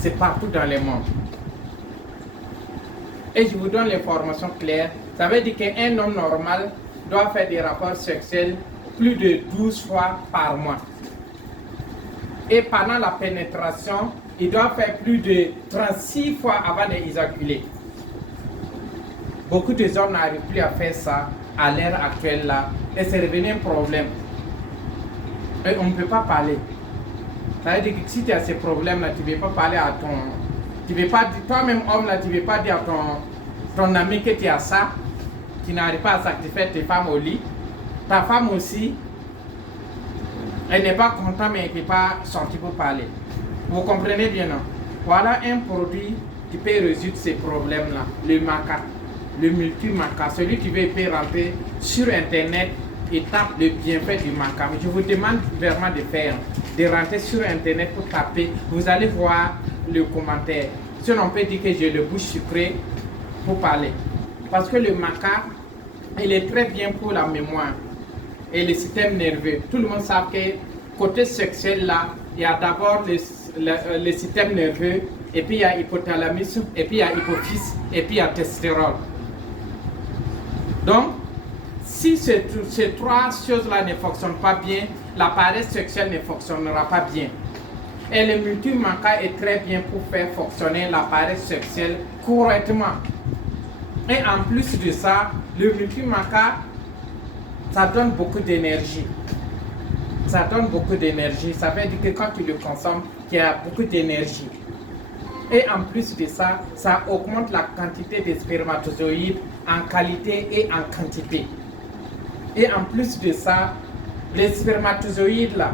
C'est partout dans le monde. Et je vous donne l'information claire. Ça veut dire qu'un homme normal doit faire des rapports sexuels plus de 12 fois par mois. Et pendant la pénétration, il doit faire plus de 36 fois avant d'éjaculer. Beaucoup de hommes n'arrivent plus à faire ça à l'ère actuelle là. Et c'est devenu un problème. Et on ne peut pas parler. Ça veut dire que si tu as ces problèmes là, tu ne veux pas parler à ton... Tu veux pas, toi-même homme là, tu ne veux pas dire à ton ami que tu as ça, qui n'arrive pas à satisfaire tes femmes au lit. Ta femme aussi, elle n'est pas contente mais elle ne peut pas sortir pour parler. Vous comprenez bien, non? Voilà un produit qui peut résoudre ces problèmes-là, le maca, le multi-maca. Celui qui veut peut rentrer sur internet et tape le bienfait du maca. Mais je vous demande vraiment de faire, de rentrer sur internet pour taper. Vous allez voir le commentaire. Sinon, on peut dire que j'ai le bouche sucrée pour parler. Parce que le maca, il est très bien pour la mémoire et le système nerveux. Tout le monde sait que côté sexuel là, il y a d'abord le système nerveux, et puis il y a hypothalamus, et puis il y a hypophyse, et puis il y a testostérone. Donc, si ces trois choses-là ne fonctionnent pas bien, l'appareil sexuel ne fonctionnera pas bien. Et le multi-maca est très bien pour faire fonctionner l'appareil sexuel correctement. Et en plus de ça, le multi-maca, ça donne beaucoup d'énergie. Ça donne beaucoup d'énergie. Ça veut dire que quand tu le consommes, tu as beaucoup d'énergie. Et en plus de ça, ça augmente la quantité de spermatozoïdes en qualité et en quantité. Et en plus de ça, les spermatozoïdes là,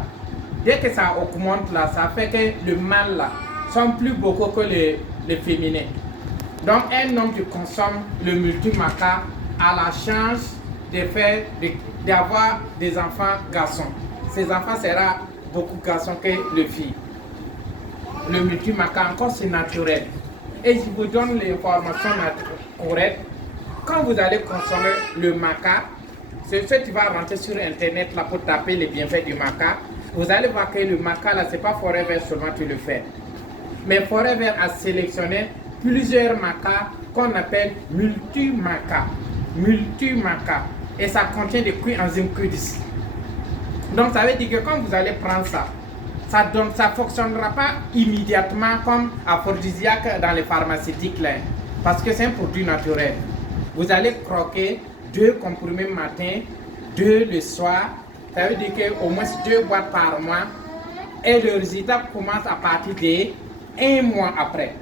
dès que ça augmente là, ça fait que le mâle là sont plus beaucoup que le féminin. Donc un homme qui consomme le multi-maca a la chance d'avoir des enfants garçons. Ces enfants seront beaucoup garçons que les filles. Le multi-maca encore c'est naturel. Et je vous donne l'information correcte. Quand vous allez consommer le maca, c'est ce que tu vas rentrer sur internet là pour taper les bienfaits du maca. Vous allez voir que le maca là, c'est pas Forever seulement tu le fais. Mais Forever a sélectionné plusieurs macas qu'on appelle multi-maca. Multi-maca. Et ça contient des coenzymes Q10. Donc ça veut dire que quand vous allez prendre ça, ça ne fonctionnera pas immédiatement comme aphrodisiaque dans les pharmaceutiques là, parce que c'est un produit naturel. Vous allez croquer 2 comprimés matin, 2 le soir. Ça veut dire qu'au moins 2 boîtes par mois. Et le résultat commence à partir de 1 mois après.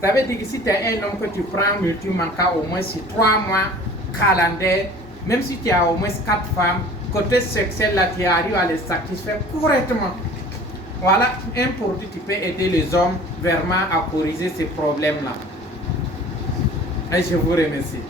Ça veut dire que si tu es un homme que tu prends multi-maca au moins sur 3 mois calendaire, même si tu as au moins 4 femmes, côté sexuel là, tu arrives à les satisfaire correctement. Voilà un produit qui peut aider les hommes vraiment à corriger ces problèmes là. Et je vous remercie.